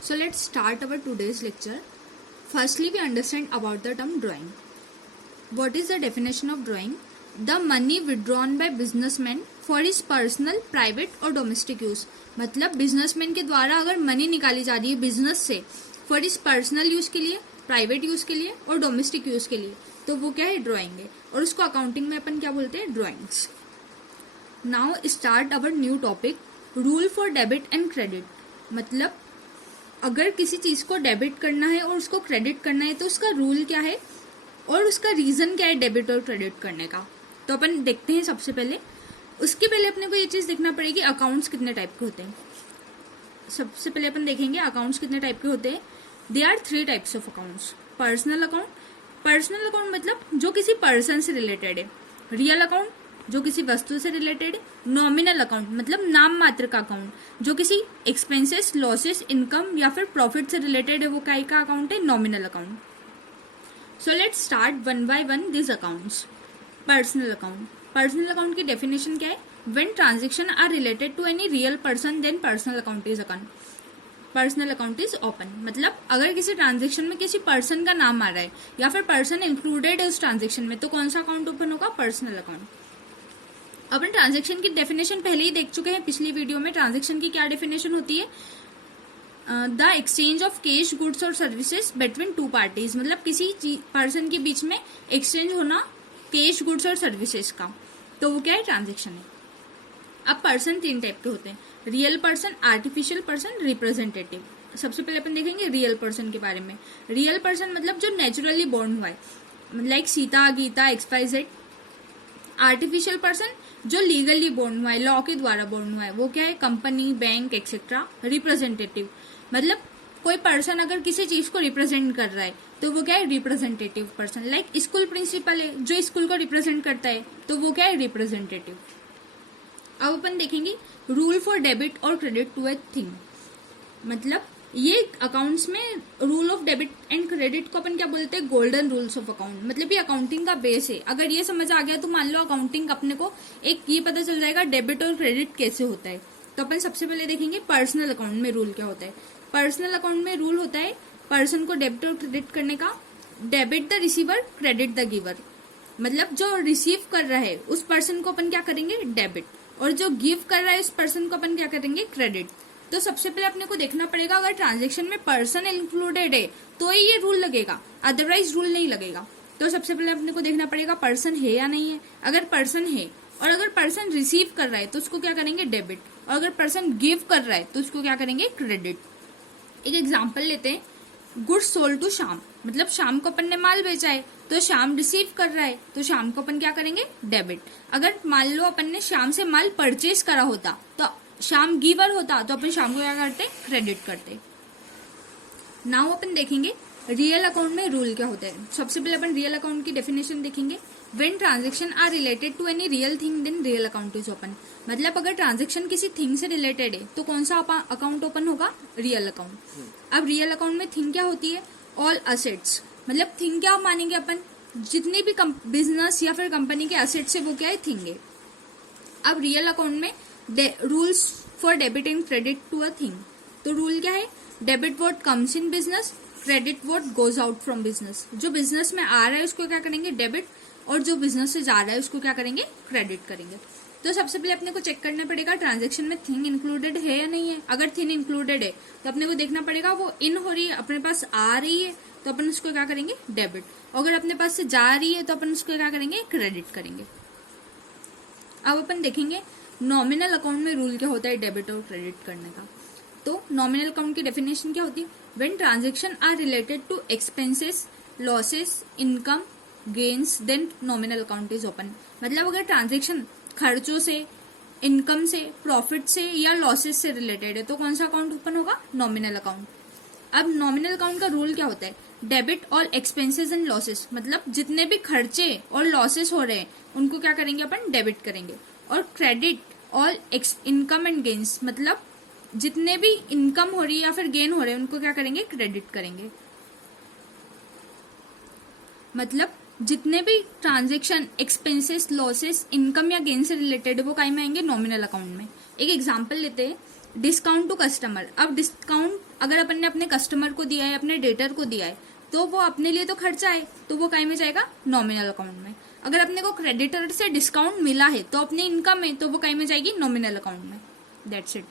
So let's start our today's lecture. Firstly, we understand about the term drawing. What is the definition of drawing? The money withdrawn by businessman for his personal, private और domestic use. मतलब businessman के द्वारा अगर money निकाली जा रही है business से फॉर इस पर्सनल यूज के लिए, प्राइवेट यूज के लिए और डोमेस्टिक यूज के लिए, तो वो क्या है, ड्राइंग है. और उसको अकाउंटिंग में अपन क्या बोलते हैं, drawings. Now start our new topic, rule for debit and credit. मतलब अगर किसी चीज को डेबिट करना है और उसको क्रेडिट करना है तो उसका रूल क्या है और उसका रीजन क्या है डेबिट और क्रेडिट करने का. तो अपन देखते हैं. सबसे पहले उसके पहले अपने को ये चीज देखना पड़ेगी अकाउंट्स कितने टाइप के होते हैं. सबसे पहले अपन देखेंगे अकाउंट्स कितने टाइप के होते हैं. They are 3 types of accounts. Personal account. Personal account मतलब जो किसी पर्सन से रिलेटेड है. रियल अकाउंट जो किसी वस्तु से रिलेटेड है. नॉमिनल अकाउंट मतलब नाम मात्र का अकाउंट जो किसी एक्सपेंसेस, लॉसेस, इनकम या फिर प्रॉफिट से रिलेटेड है, वो काय का अकाउंट है, nominal account. So let's start one by one this accounts. Personal account. Personal account की डेफिनेशन क्या है? When transaction are related to any real person then personal account is open. Personal account is open मतलब अगर किसी transaction में किसी person का नाम आ रहा है या फिर पर्सन इंक्लूडेड है उस ट्रांजेक्शन में, तो कौन सा अकाउंट ओपन होगा, पर्सनल अकाउंट. अपन ट्रांजेक्शन की डेफिनेशन पहले ही देख चुके हैं पिछली वीडियो में. ट्रांजेक्शन की क्या डेफिनेशन होती है? The exchange of cash, goods और सर्विसेज बिटवीन 2 पार्टीज. मतलब किसी पर्सन के बीच में एक्सचेंज होना कैश, गुड्स और सर्विसेज का, तो वो क्या है, ट्रांजेक्शन है. अब पर्सन 3 टाइप के होते हैं. Real person, artificial person, representative. सबसे पहले अपन देखेंगे रियल पर्सन के बारे में. रियल पर्सन मतलब जो नेचुरली बोर्न हुआ है, like Sita, Gita, XYZ. Artificial person जो लीगली बोर्न हुआ है, लॉ के द्वारा बोर्न हुआ है, वो क्या है, कंपनी, बैंक एक्सेट्रा. रिप्रेजेंटेटिव मतलब कोई पर्सन अगर किसी चीज को रिप्रेजेंट कर रहा है तो वो क्या है, representative person. Like school principal है जो स्कूल को रिप्रेजेंट करता है, तो वो क्या है, रिप्रेजेंटेटिव. अब अपन देखेंगे रूल फॉर डेबिट और क्रेडिट टू ए थिंग. मतलब ये अकाउंट्स में rule of debit and credit को अपन क्या बोलते हैं, गोल्डन रूल्स ऑफ अकाउंट. मतलब ये अकाउंटिंग का बेस है. अगर ये समझ आ गया तो मान लो अकाउंटिंग अपने को एक ये पता चल जाएगा डेबिट और क्रेडिट कैसे होता है. तो अपन सबसे पहले देखेंगे पर्सनल अकाउंट में रूल क्या होता है. पर्सनल अकाउंट में रूल होता है पर्सन को डेबिट और क्रेडिट करने का. Debit the receiver, credit the giver. मतलब जो रिसीव कर रहा है उस पर्सन को अपन क्या करेंगे, डेबिट. और जो गिव कर रहा है उस पर्सन को अपन क्या करेंगे, क्रेडिट. तो सबसे पहले अपने को देखना पड़ेगा अगर ट्रांजेक्शन में पर्सन इंक्लूडेड है तो ही ये रूल लगेगा, अदरवाइज रूल नहीं लगेगा. तो सबसे पहले अपने को देखना पड़ेगा पर्सन है या नहीं है. अगर पर्सन है और अगर पर्सन रिसीव कर रहा है तो उसको क्या करेंगे, डेबिट. और अगर पर्सन गिव कर रहा है तो उसको क्या करेंगे, क्रेडिट. एक एग्जाम्पल लेते हैं. Goods sold to Shyam. मतलब श्याम को अपन ने माल बेचा है तो श्याम रिसीव कर रहा है तो श्याम को अपन क्या करेंगे, डेबिट. अगर मान लो अपन ने श्याम से माल परचेज करा होता तो श्याम गिवर होता तो अपन श्याम को क्या करते, क्रेडिट करते. नाउ अपन देखेंगे रियल अकाउंट में रूल क्या होता है. सबसे पहले अपन रियल अकाउंट की डेफिनेशन देखेंगे. When transaction are related to any real thing then real account is open. मतलब अगर ट्रांजेक्शन किसी थिंग से रिलेटेड है तो कौन सा अकाउंट ओपन होगा, रियल अकाउंट. अब रियल अकाउंट में थिंग क्या होती है, ऑल असेट्स. मतलब थिंग क्या मानेंगे अपन, जितने भी बिजनेस या फिर कंपनी के असेट्स है वो क्या है, थिंग है. अब रियल अकाउंट में rules for debit and credit to a thing. तो रूल क्या है, debit what comes in business, credit what goes out from business. जो बिजनेस में आ रहा है उसको क्या करेंगे, डेबिट. और जो बिजनेस से जा रहा है उसको क्या करेंगे, क्रेडिट करेंगे. तो सबसे पहले अपने को चेक करना पड़ेगा ट्रांजेक्शन में थिंग इंक्लूडेड है या नहीं है. अगर थिंग इंक्लूडेड है तो अपने को देखना पड़ेगा वो इन हो रही है, अपने पास आ रही है तो अपन उसको क्या करेंगे, डेबिट. अगर अपने पास से जा रही है तो अपन उसको क्या करेंगे, क्रेडिट करेंगे. अब अपन देखेंगे नॉमिनल अकाउंट में रूल क्या होता है डेबिट और क्रेडिट करने का. तो नॉमिनल अकाउंट की डेफिनेशन क्या होती है, when transaction are related to expenses, losses, income, gains then nominal account is open. मतलब अगर ट्रांजेक्शन खर्चों से, इनकम से, प्रॉफिट से या लॉसेस से रिलेटेड है तो कौन सा अकाउंट ओपन होगा, नॉमिनल अकाउंट. अब नॉमिनल अकाउंट का रूल क्या होता है, debit all expenses and losses. मतलब जितने भी खर्चे और लॉसेस हो रहे हैं उनको क्या करेंगे, अपन डेबिट करेंगे. और credit all income and gains. मतलब जितने भी इनकम हो रही है या फिर गेन हो रहे हैं उनको क्या करेंगे, क्रेडिट करेंगे. मतलब जितने भी ट्रांजेक्शन, एक्सपेंसेस, लॉसेस, इनकम या गेन से रिलेटेड है वो काई में आएंगे, नॉमिनल अकाउंट में. एक एग्जांपल लेते हैं. डिस्काउंट टू कस्टमर, अब डिस्काउंट अगर अपन ने अपने कस्टमर को दिया है, अपने डेटर को दिया है, तो वो अपने लिए तो खर्चा है, तो वो कहीं में जाएगा, नॉमिनल अकाउंट में। अगर अपने को क्रेडिटर से डिस्काउंट मिला है तो अपने इनकम में, तो वो कहीं में जाएगी, नॉमिनल अकाउंट में। That's it.